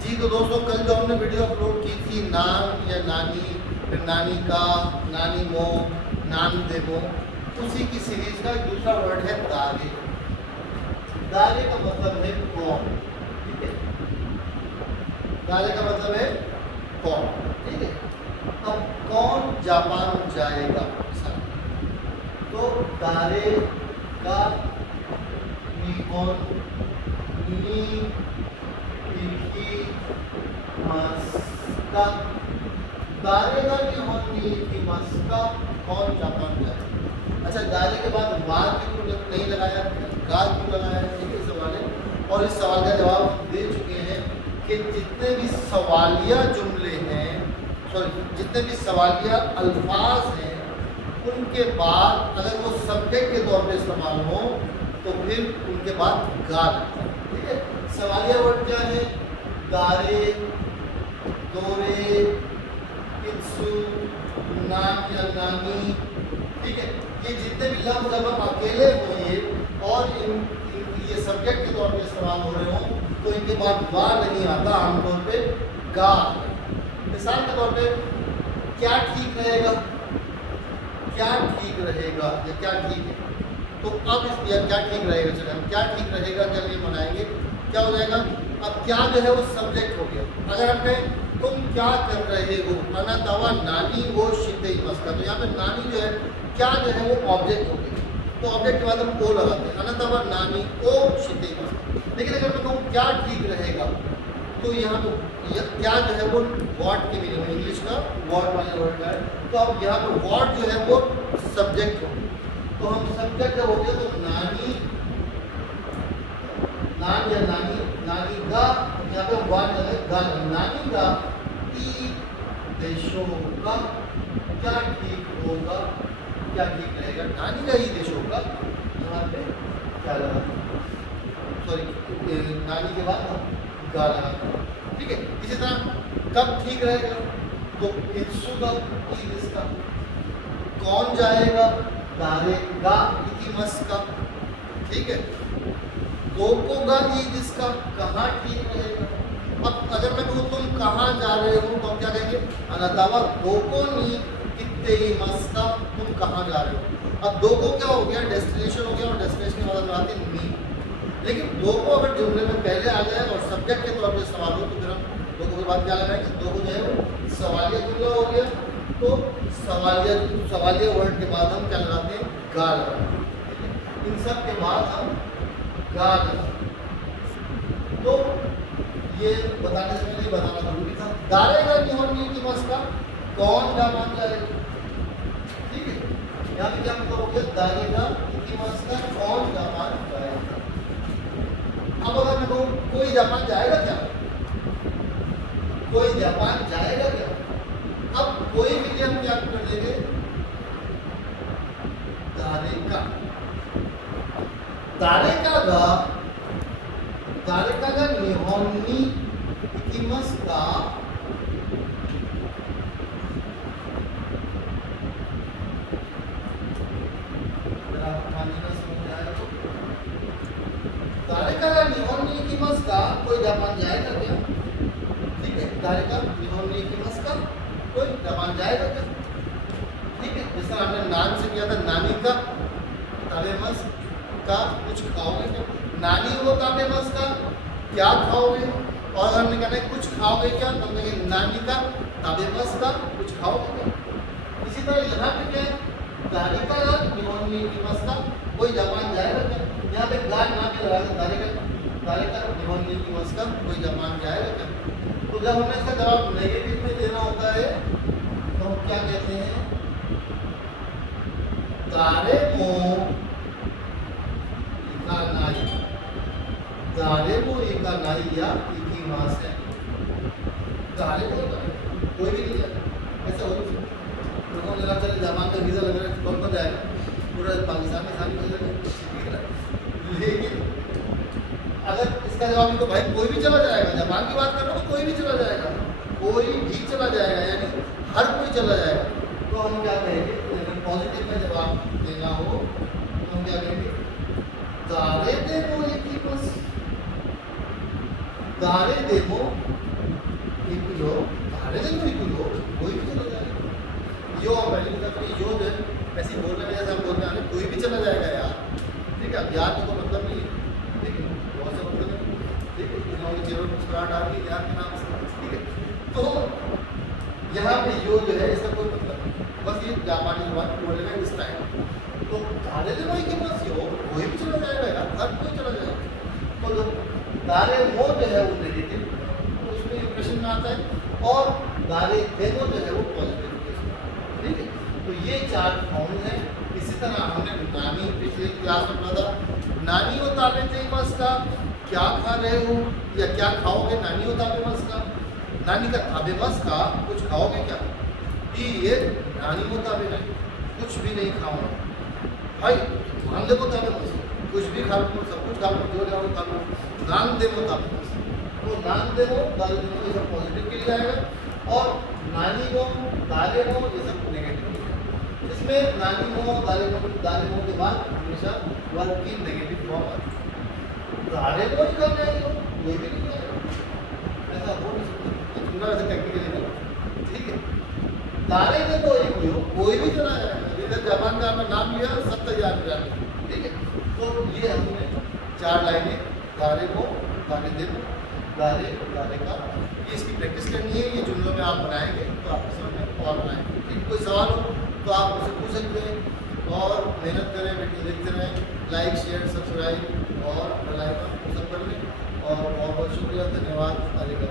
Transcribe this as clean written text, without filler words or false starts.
जी तो दोस्तों, कल जो हमने वीडियो अपलोड की थी नान या नानी, फिर नानी का, नानी मो, नान देवो, उसी की सीरीज का दूसरा वर्ड है दागे। दागे का मतलब है कौन, ठीक है। दागे का मतलब है कौन, ठीक है। अब कौन जापान जाएगा, तो दारे का निहोन नी इकिमासुका, दारे का निहोन नी इकिमासुका, कौन जापान जाएगा। अच्छा, दारे के बाद वा क्यों नहीं लगाया, गा क्यों लगाया, ठीक है सवाल है। और इस सवाल का जवाब हम दे चुके हैं कि जितने भी सवालिया जुमले हैं, सॉरी जितने भी सवालिया अल्फाज हैं, उनके बाद अगर वो सब्जेक्ट के तौर पे इस्तेमाल हो तो फिर उनके बाद गा लगता है, ठीक है। सवालिया वर्ड क्या है, दारे, दोरे, इत्सु, नान या नानी, ठीक है। ये जितने भी लफ्ज जब हम अकेले होंगे और ये सब्जेक्ट के तौर पे इस्तेमाल हो रहे हों तो इनके बाद वा नहीं आता, आमतौर पे गा। मिसाल के तौर पे क्या ठीक रहेगा, क्या ठीक रहेगा या क्या ठीक है, तो अब इस क्या ठीक रहेगा, चलिए हम क्या ठीक रहेगा के लिए बनाएंगे, क्या हो जाएगा। अब क्या जो है वो सब्जेक्ट हो गया। अगर हम कहें तुम क्या कर रहे हो, अनातावा नानी वो शिते मस्का, तो यहाँ पे नानी जो है क्या जो है वो ऑब्जेक्ट हो गया, तो ऑब्जेक्ट के बाद हम ओ लगाते हैं, अनातावा नानी ओ शिते मस्का। लेकिन अगर मैं कहूँ क्या ठीक रहेगा, तो यहाँ पे क्या जो है वो वॉट की मीनिंग है, इंग्लिश का वॉट वाले वर्ड का है, तो अब यहाँ पे वॉट जो है वो सब्जेक्ट हो, तो हम सब्जेक्ट जब हो गया तो नानी, नान या नानी, नानी गा, यहाँ पे वन गा, नानी गा ई देशों का, क्या ठीक होगा, क्या ठीक रहेगा, नानी का ही देशों का, यहाँ पे क्या लगा, सॉरी नानी के बाद हम गा लगा, ठीक है। इसी तरह कब ठीक रहेगा, तो इत्सु का ई इसका, कौन जाएगा, दारेगा इकिमस का, ठीक है। दोकोगा ईद इसका, कहाँ ठीक रहेगा। अब अगर मैं कहूँ तुम कहाँ जा रहे हो तो हम क्या कहेंगे, अनातावा दोको नी कित्ते मस का, तुम कहाँ जा रहे हो। अब दोको क्या हो गया, डेस्टिनेशन हो गया, और डेस्टिनेशन के बाद आते हैं नी। लेकिन दोको अगर जुमले में पहले आ जाए और सब्जेक्ट के तौर पर इस्तेमाल हो तो फिर हम दोको के बाद क्या लगाएंगे, दोको जो है वो सवालिया जुमला हो गया, तो सवालिया वर्ड के बाद हम क्या लगाते हैं, गा लगाते हैं। इन सब के बाद हम गा लगाते हैं। तो ये बताने से पहले बताना जरूरी था, दारेगा निहोन नी इकिमासु का, कौन जापान जाएगा, ठीक है। यहाँ पे क्या मतलब हो गया, दारेगा इकिमासु का, कौन जापान जाएगा। अब अगर मैं कहूँ कोई जापान जाएगा क्या, कोई जापान जाएगा क्या, अब कोई के लिए हम क्या कर देंगे, दारेका, दारेका का निहोन नी इकिमासु का, दारेका का निहोन नी इकिमासु का, कोई जापान जाएगा क्या, ठीक है। दारेका निहोन नी इकिमासु का, कोई जापान जाएगा क्या, ठीक है। जिस तरह हमने नान से किया था, नानी का ताबेमस का, कुछ खाओगे क्या, नानी वो ताबेमस का, क्या खाओगे। और हमने कहना है कुछ खाओगे क्या, तो हम कहेंगे नानी का ताबेमस का, कुछ खाओगे क्या। इसी तरह यहाँ पे क्या है, दारेका निहोन नी इकिमासु का, कोई जापान जाएगा क्या, यहाँ पे गा ना के लगा दें, दारेका निहोन नी इकिमासु का, कोई जापान जाएगा क्या। तो जब हमें इसका जवाब नेगेटिव में देना होता है तो हम क्या कहते हैं, दारे मो इकानाई, दारे मो इकानाई या इकिमास है, दारे मो कोई भी नहीं जाएगा, ऐसा हो लोगों ने चले जापान का वीज़ा लग रहा है, कौन जाएगा, पूरा पाकिस्तान में खाली, लेकिन अगर इसका जवाब तो भाई कोई भी चला जाएगा, जापान की बात कर रहा हूँ तो कोई भी चला जाएगा, कोई भी चला जाएगा, यानी हर कोई चला जाएगा, तो हम क्या कहेंगे, अगर पॉजिटिव में जवाब देना हो तो हम क्या कहेंगे, दारे देमो इकिमासु, दारे देमो इकुलो धारे दिन में इकुलो कोई भी चला जाएगा। यो पहले मतलब कि यो जो ऐसे ही बोलने में जैसे हम बोलते हैं कोई भी चला जाएगा यार, ठीक है। अब यार का कोई मतलब नहीं है, ठीक है, बहुत से मतलब है, ठीक है। इन्होंने जीरो मुस्कुराहट आ रही है यार के नाम से, ठीक है। तो यहाँ पे यो जो है इसका कोई मतलब नहीं, बस ये जापानी जुबान बोलने में इस टाइम। तो दारे दिन वही के पास यो कोई भी चला जाएगा यार, हर कोई चला जाएगा। तो दारे वो जो है वो नेगेटिव, तो उसमें इंप्रेशन में आता है, और दारे देनो जो है वो पॉजिटिव, ठीक है। तो ये 4 फॉर्म है। इसी तरह हमने नानी पिछले क्लास में पढ़ा था, नानी हो ताबे तेमस का, क्या खा रहे हो या क्या खाओगे, नानी हो ताबे मस का, नानी का ताबे मस का, कुछ खाओगे क्या, ये नानी हो ताबे नहीं, कुछ भी नहीं खाओगे भाई, नाम दे ताबे मस, कुछ भी खा लो, सब कुछ खा लो, जो जाओ खा लो, नाम दे ताबे मस। तो नाम दे दाले दे ये सब पॉजिटिव के लिए आएगा, और नानी को दाले को ये सब नेगेटिव के लिए। इसमें नानी को दाले को के बाद हमेशा वर्ब की नेगेटिव फॉर्म आती है। दाले को ही करना है तो कोई भी नहीं करेगा, ऐसा हो नहीं सकता, पूरा ऐसे टेक्निकली नहीं, ठीक है। दाले में तो एक हुई हो, कोई भी चला जाएगा, इधर जापान का आपने नाम लिया सब तैयार हो जाएगा, ठीक है। तो ये हमने 4 लाइनें दाले को, दाले दिन, दाले दाले का, ये इसकी प्रैक्टिस करनी है। ये जुमलों में आप बनाएंगे तो आपको समझ में और बनाएंगे, ठीक। कोई सवाल हो तो आप मुझसे पूछ सकते हैं, और मेहनत करें, वीडियो देखते रहें, लाइक शेयर सब्सक्राइब और बेल आइकन सब कर लें। और बहुत बहुत शुक्रिया, धन्यवाद। आगे का